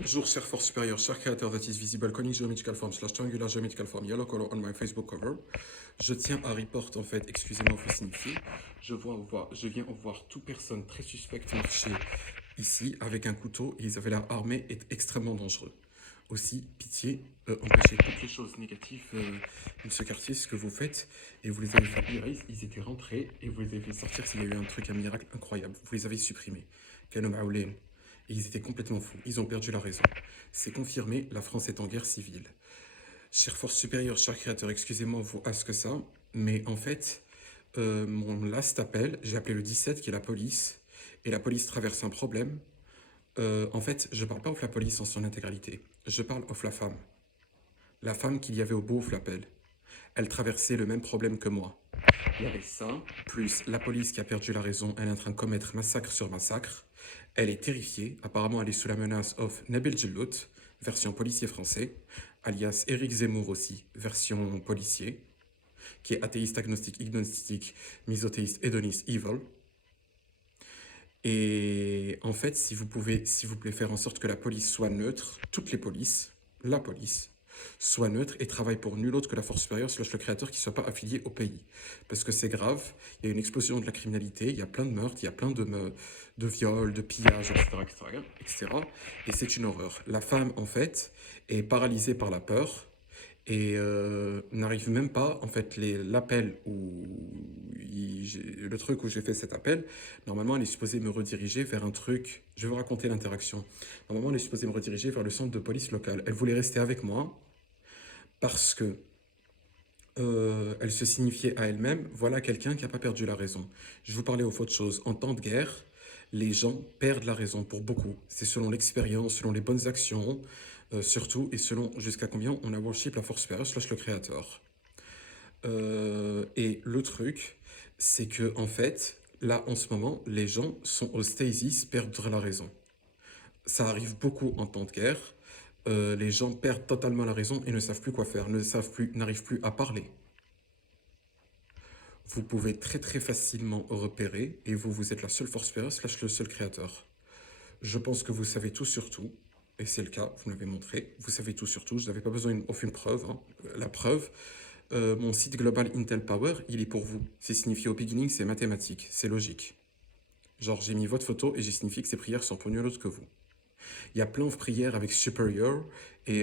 Bonjour, chère force supérieure, cher créateur that is visible, conic geometrical form slash triangular geometrical form, yellow color on my Facebook cover. Je tiens à report, en fait, excusez-moi, vous signifier. Je viens voir toute personne très suspecte marcher ici avec un couteau et ils avaient l'air armés et extrêmement dangereux. Aussi, pitié, empêchez toutes les choses négatives de ce quartier, ce que vous faites, et vous les avez fait erase, ils étaient rentrés et vous les avez fait sortir s'il y a eu un truc, un miracle incroyable. Vous les avez supprimés. Kanom Aoulin. Et ils étaient complètement fous. Ils ont perdu la raison. C'est confirmé, la France est en guerre civile. Chère force supérieure, cher créateur, excusez-moi vous à ce que ça, mais en fait, mon last appel, j'ai appelé le 17 qui est la police, et la police traverse un problème. En fait, je parle pas de la police en son intégralité. Je parle de la femme. La femme qu'il y avait au bout de l'appel. Elle traversait le même problème que moi. Il y avait ça, plus la police qui a perdu la raison, elle est en train de commettre massacre sur massacre. Elle est terrifiée, apparemment elle est sous la menace of Nabil Jellout, version policier français, alias Eric Zemmour aussi, version policier, qui est athéiste, agnostique, ignostique, misothéiste, hédoniste, evil. Et en fait, si vous pouvez, s'il vous plaît, faire en sorte que la police soit neutre, toutes les polices, la police, soit neutre et travaille pour nul autre que la force supérieure slash le créateur qui ne soit pas affilié au pays. Parce que c'est grave, il y a une explosion de la criminalité, il y a plein de meurtres, il y a plein de viols, de pillages, etc., etc., etc. Et c'est une horreur. La femme, en fait, est paralysée par la peur et n'arrive même pas, en fait, l'appel où le truc où j'ai fait cet appel, normalement elle est supposée me rediriger vers un truc, je vais vous raconter l'interaction. Normalement elle est supposée me rediriger vers le centre de police local. Elle voulait rester avec moi parce que elle se signifiait à elle-même, voilà quelqu'un qui n'a pas perdu la raison. Je vais vous parler autre chose. En temps de guerre, les gens perdent la raison pour beaucoup. C'est selon l'expérience, selon les bonnes actions, surtout, et selon jusqu'à combien on a worship la force supérieure slash le créateur. Et le truc, c'est que en fait, là en ce moment, les gens sont au stasis, perdent la raison. Ça arrive beaucoup en temps de guerre. Les gens perdent totalement la raison et ne savent plus quoi faire, n'arrivent plus à parler. Vous pouvez très facilement repérer et vous êtes la seule force supérieure slash le seul créateur. Je pense que vous savez tout sur tout, et c'est le cas, vous me l'avez montré, vous savez tout sur tout, je n'avais pas besoin d'aucune preuve. Hein. La preuve, mon site Global Intel Power, il est pour vous. C'est signifié au beginning, c'est mathématique, c'est logique. Genre, j'ai mis votre photo et j'ai signifié que ces prières sont pour nul autre que vous. Il y a plein de prières avec superior, et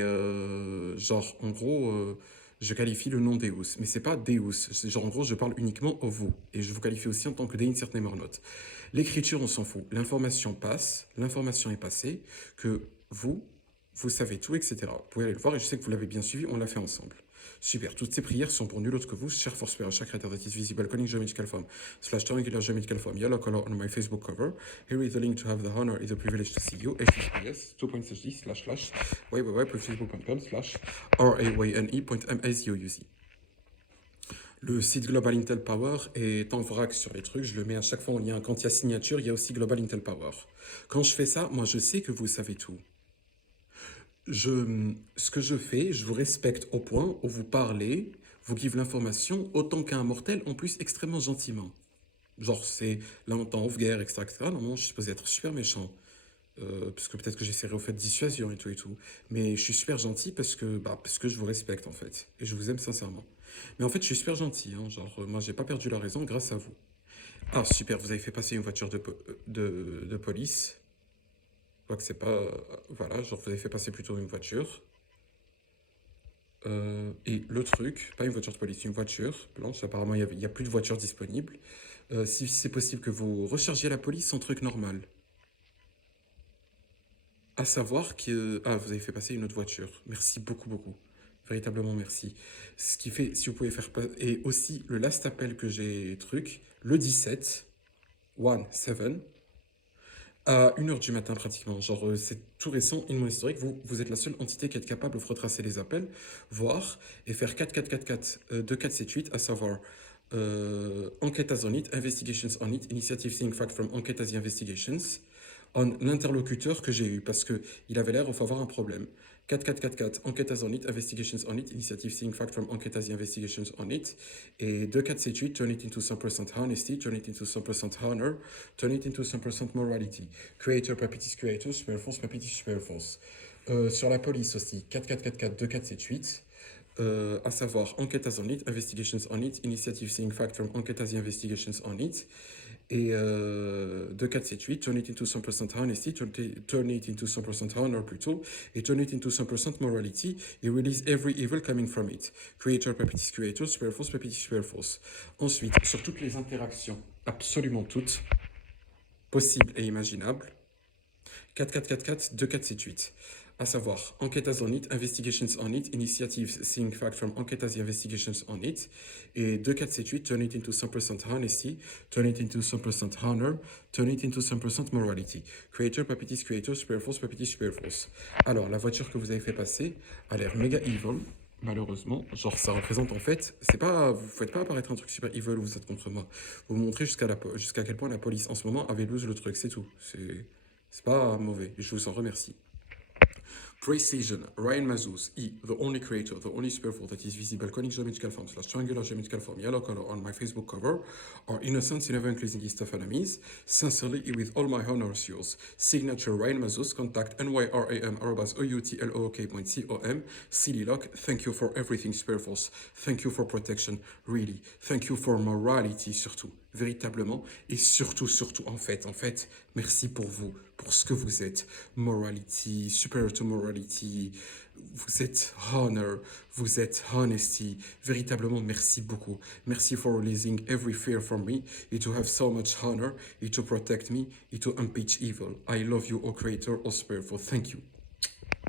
genre, en gros, je qualifie le nom Deus, mais c'est pas Deus. Genre, en gros, je parle uniquement au vous, et je vous qualifie aussi en tant que Insert Name or Not. L'écriture, on s'en fout. L'information passe, l'information est passée, que vous savez tout, etc. Vous pouvez aller le voir, et je sais que vous l'avez bien suivi, on l'a fait ensemble. Super, toutes ces prières sont pour nul autre que vous, cher force supérieure, cher créateur that is visible, conic geometrical form, slash triangular geometrical form, yellow color on my Facebook cover. Here is the link to have the honor and the privilege to see you, https // www.facebook.com slash rayne.mazouuz. Le site Global Intel Power est en vrac sur les trucs, je le mets à chaque fois en lien. Quand il y a signature, il y a aussi Global Intel Power. Quand je fais ça, moi je sais que vous savez tout. Ce que je fais, je vous respecte au point où vous parlez, vous give l'information autant qu'un mortel, en plus extrêmement gentiment. Genre, c'est là on est en off-guerre, etc., etc. Normalement, je suis supposé être super méchant. Parce que peut-être que j'essaierai au fait de dissuasion et tout et tout. Mais je suis super gentil parce que je vous respecte en fait. Et je vous aime sincèrement. Mais en fait, je suis super gentil. Hein, genre, moi, j'ai pas perdu la raison grâce à vous. Ah, super, vous avez fait passer une voiture de police. Je vois que c'est pas. Voilà, genre, vous avez fait passer plutôt une voiture. Et le truc, pas une voiture de police, une voiture blanche. Apparemment, il y a plus de voitures disponibles. Si c'est possible que vous rechargiez la police en truc normal. À savoir que... Ah, vous avez fait passer une autre voiture. Merci beaucoup. Véritablement merci. Ce qui fait, si vous pouvez faire... Et aussi, le last appel que j'ai truc, le 17, 7, à 1h du matin pratiquement. Genre, c'est tout récent, in mon historique. Vous êtes la seule entité qui est capable de retracer les appels, voir et faire 4 2 4 7 8, à savoir enquête as on it, investigations on it, initiative seeing fact from enquête as the investigations. on l'interlocuteur que j'ai eu, parce qu'il avait l'air d'avoir un problème. 4444, enquête as on it, investigations on it, initiative seeing fact from enquête as the investigations on it. Et 2478, turn it into 100% honesty, turn it into 100% honor, turn it into 100% morality. Creator, Papitis Creator, super false, Papitis super false. Sur la police aussi, 4444, 2478. À savoir enquête as on it, investigations on it, initiative seeing fact from enquête as the investigations on it. Et 2478, turn it into 100% honesty, turn it into 100% honor plutôt, et turn it into 100% morality, et release every evil coming from it. Creator, Papitis Creator, super false, Papitis super false. Ensuite, sur toutes les interactions, absolument toutes, possibles et imaginables, 4444, 2478. À savoir, enquête as on it, investigations on it, initiatives seeing fact from enquête as the investigations on it, et 2478, turn it into 100% honesty, turn it into 100% honor, turn it into 100% morality. Creator, Papitis Creator, super false, Papitis super false. Alors, la voiture que vous avez fait passer a l'air méga evil, malheureusement. Genre, ça représente en fait, c'est pas, vous faites pas apparaître un truc super evil où vous êtes contre moi. Vous montrez jusqu'à quel point la police en ce moment avait lose le truc, c'est tout. C'est pas mauvais, je vous en remercie. Precision, Ryan Mazuz, the only creator, the only superful that is visible, conic geometrical form / triangular geometrical form, yellow color on my Facebook cover, are innocent, never increasing his of enemies. Sincerely, with all my honors yours. Signature Ryan Mazuz, contact nyram@outlook.com. Silly Lock, thank you for everything, Superforce. Thank you for protection, really. Thank you for morality, surtout. Véritablement, et surtout, en fait, merci pour vous, pour ce que vous êtes. Morality, superior to morality, vous êtes honor, vous êtes honesty. Véritablement, merci beaucoup. Merci for releasing every fear from me, and to have so much honor, and to protect me, and to impeach evil. I love you, O Creator, O Spirit, thank you.